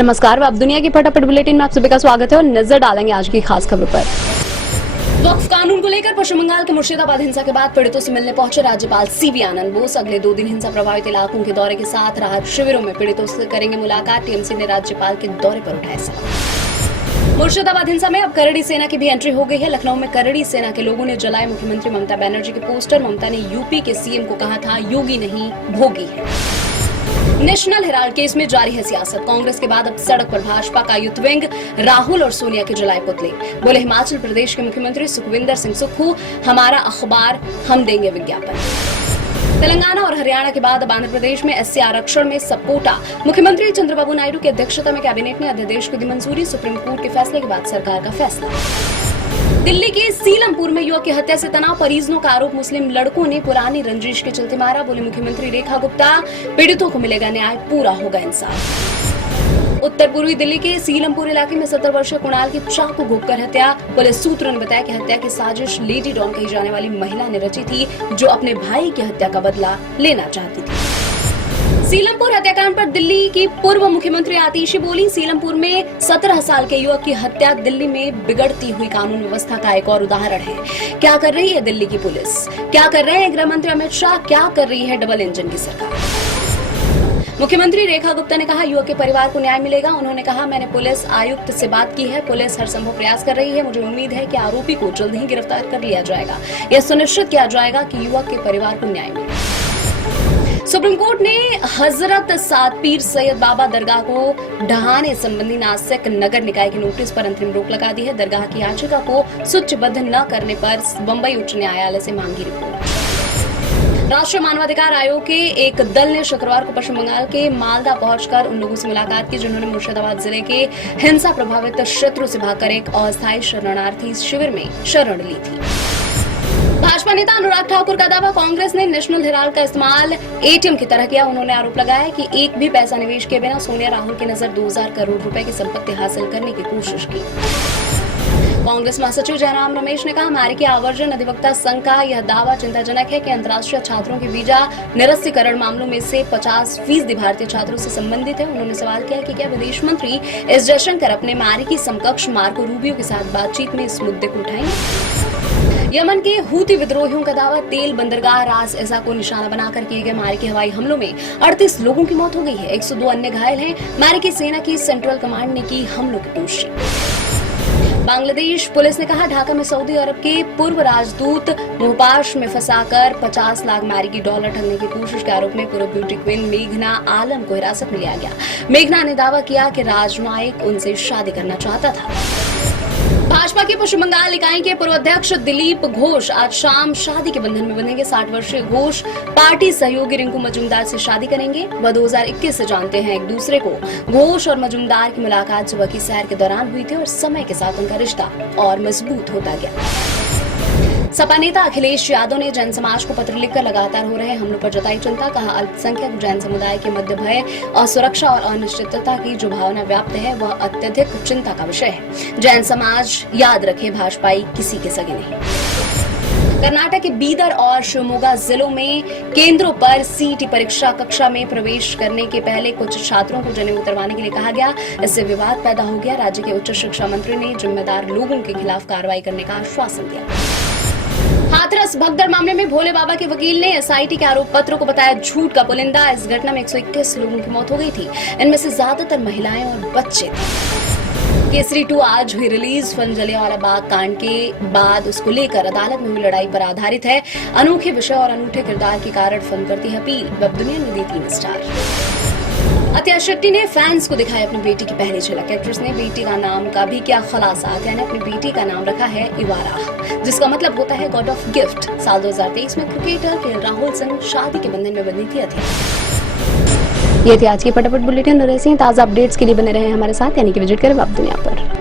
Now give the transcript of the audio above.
नमस्कार, अब दुनिया की फटाफट बुलेटिन में आप सभी का स्वागत है और नजर डालेंगे आज की खास खबर पर। वक्फ कानून को लेकर पश्चिम बंगाल के मुर्शिदाबाद हिंसा के बाद पीड़ितों से मिलने पहुंचे राज्यपाल सीवी आनंद बोस अगले 2 दिन हिंसा प्रभावित इलाकों के दौरे के साथ राहत शिविरों में पीड़ितों से करेंगे मुलाकात। टीएमसी ने राज्यपाल के दौरे पर उठाए सवाल। मुर्शिदाबाद हिंसा में अब करड़ी सेना की भी एंट्री हो गई है। लखनऊ में करड़ी सेना के लोगों ने जलाए मुख्यमंत्री ममता बनर्जी के पोस्टर। ममता ने यूपी के सीएम को कहा था योगी नहीं भोगी है। नेशनल हेराल्ड केस में जारी है सियासत। कांग्रेस के बाद अब सड़क पर भाजपा का यूथ विंग राहुल और सोनिया के जलाए पुतले। बोले हिमाचल प्रदेश के मुख्यमंत्री सुखविंदर सिंह सुक्खू, हमारा अखबार हम देंगे विज्ञापन। तेलंगाना और हरियाणा के बाद अब आंध्र प्रदेश में एससी आरक्षण में सपोटा। मुख्यमंत्री चंद्रबाबू नायडू की अध्यक्षता में कैबिनेट ने अध्यादेश को दी मंजूरी। सुप्रीम कोर्ट के फैसले के बाद सरकार का फैसला। दिल्ली के सीलमपुर में युवक की हत्या से तनाव। परिजनों का आरोप, मुस्लिम लड़कों ने पुरानी रंजिश के चलते मारा। बोले मुख्यमंत्री रेखा गुप्ता, पीड़ितों को मिलेगा न्याय, पूरा होगा इंसाफ। उत्तर पूर्वी दिल्ली के सीलमपुर इलाके में 70 वर्षीय कुणाल की चाकू घोंपकर हत्या। पुलिस सूत्रों ने बताया कि हत्या की साजिश लेडी डॉन कही जाने वाली महिला ने रची थी, जो अपने भाई की हत्या का बदला लेना चाहती थी। सीलमपुर हत्याकांड पर दिल्ली की पूर्व मुख्यमंत्री आतिशी बोली। सीलमपुर में 17 साल के युवक की हत्या दिल्ली में बिगड़ती हुई कानून व्यवस्था का एक और उदाहरण है। क्या कर रही है दिल्ली की पुलिस, क्या कर रहे हैं गृह मंत्री अमित शाह, क्या कर रही है डबल इंजन की सरकार। मुख्यमंत्री रेखा गुप्ता ने कहा युवक के परिवार को न्याय मिलेगा। उन्होंने कहा मैंने पुलिस आयुक्त से बात की है, पुलिस हर संभव प्रयास कर रही है। मुझे उम्मीद है कि आरोपी को जल्द ही गिरफ्तार कर लिया जाएगा। यह सुनिश्चित किया जाएगा कि युवक के परिवार को न्याय मिले। सुप्रीम कोर्ट ने हजरत सात पीर सैयद बाबा दरगाह को ढहाने संबंधी नासिक नगर निकाय की नोटिस पर अंतरिम रोक लगा दी है। दरगाह की याचिका को सूचीबद्ध न करने पर बंबई उच्च न्यायालय से मांगी रिपोर्ट। राष्ट्रीय मानवाधिकार आयोग के एक दल ने शुक्रवार को पश्चिम बंगाल के मालदा पहुंचकर उन लोगों से मुलाकात की जिन्होंने मुर्शिदाबाद जिले के हिंसा प्रभावित क्षेत्रों से भागकर एक अस्थायी शरणार्थी शिविर में शरण ली थी। भाजपा नेता अनुराग ठाकुर का दावा, कांग्रेस ने नेशनल हेराल्ड का इस्तेमाल एटीएम की तरह किया। उन्होंने आरोप लगाया कि एक भी पैसा निवेश किए बिना सोनिया राहुल की नजर 2000 करोड़ रुपए की संपत्ति हासिल करने की कोशिश की। कांग्रेस महासचिव जयराम रमेश ने कहा अमेरिकी आवर्जन अधिवक्ता संघ का यह दावा चिंताजनक है कि अंतर्राष्ट्रीय छात्रों के वीजा निरस्तीकरण मामलों में से 50% भारतीय छात्रों से संबंधित है। उन्होंने सवाल किया कि क्या विदेश मंत्री एस जयशंकर अपने अमेरिकी समकक्ष मार्को रूबियो के साथ बातचीत में इस मुद्दे को उठाएंगे। यमन के हूती विद्रोहियों का दावा, तेल बंदरगाह रास एजा को निशाना बनाकर किए गए अमेरिकी हवाई हमलों में 38 लोगों की मौत हो गई है, 102 अन्य घायल हैं। अमेरिकी सेना की सेंट्रल कमांड ने की हमलों की पुष्टि। बांग्लादेश पुलिस ने कहा ढाका में सऊदी अरब के पूर्व राजदूत मोहपाश में फंसाकर 50 लाख अमेरिकी डॉलर ठगने की कोशिश के आरोप में पूर्व ब्यूटी क्वीन मेघना आलम को हिरासत में लिया गया। मेघना ने दावा किया कि राजनायक उनसे शादी करना चाहता था। भाजपा के पश्चिम बंगाल इकाई के पूर्व अध्यक्ष दिलीप घोष आज शाम शादी के बंधन में बंधेंगे। 60 वर्षीय घोष पार्टी सहयोगी रिंकू मजूमदार से शादी करेंगे। वह 2021 से जानते हैं एक दूसरे को। घोष और मजूमदार की मुलाकात सुबह की सैर के दौरान हुई थी और समय के साथ उनका रिश्ता और मजबूत होता गया। सपा नेता अखिलेश यादव ने जैन समाज को पत्र लिखकर लगातार हो रहे हमलों पर जताई चिंता। कहा अल्पसंख्यक जैन समुदाय के मध्य भय, असुरक्षा और अनिश्चितता की जो भावना व्याप्त है वह अत्यधिक चिंता का विषय है। जैन समाज याद रखे भाजपाई किसी के सगे नहीं। कर्नाटक के बीदर और शिवमोगा जिलों में केंद्रों पर सीईटी परीक्षा कक्षा में प्रवेश करने के पहले कुछ छात्रों को जनेऊ उतरवाने के लिए कहा गया। इससे विवाद पैदा हो गया। राज्य के उच्च शिक्षा मंत्री ने जिम्मेदार लोगों के खिलाफ कार्रवाई करने का आश्वासन दिया। हाथरस भगदड़ मामले में भोले बाबा के वकील ने एसआईटी के आरोप पत्रों को बताया झूठ का पुलिंदा। इस घटना में 121 लोगों की मौत हो गई थी। इनमें से ज्यादातर महिलाएं और बच्चे थे। केसरी 2 आज हुई रिलीज। फिल्म जलियांवाला बाग कांड के बाद उसको लेकर अदालत में हुई लड़ाई पर आधारित है। अनोखे विषय और अनूठे किरदार के कारण फिल्म करती है अपील। वेब दुनिया ने दी 3 स्टार। अत्या शेट्टी ने फैंस को दिखाई अपनी बेटी की पहली झलक। एक्ट्रेस ने बेटी का नाम का भी क्या खुलासा। अत्या ने अपनी बेटी का नाम रखा है इवारा, जिसका मतलब होता है गॉड ऑफ गिफ्ट। साल 2023 में क्रिकेटर केएल राहुल से शादी के बंधन में बंधी थी अत्या। ये थी आज की फटाफट बुलेटिन। ऐसे ही ताज़ा अपडेट्स के लिए बने रहे हमारे साथ, यानी कि विजिट करें वेब दुनिया पर।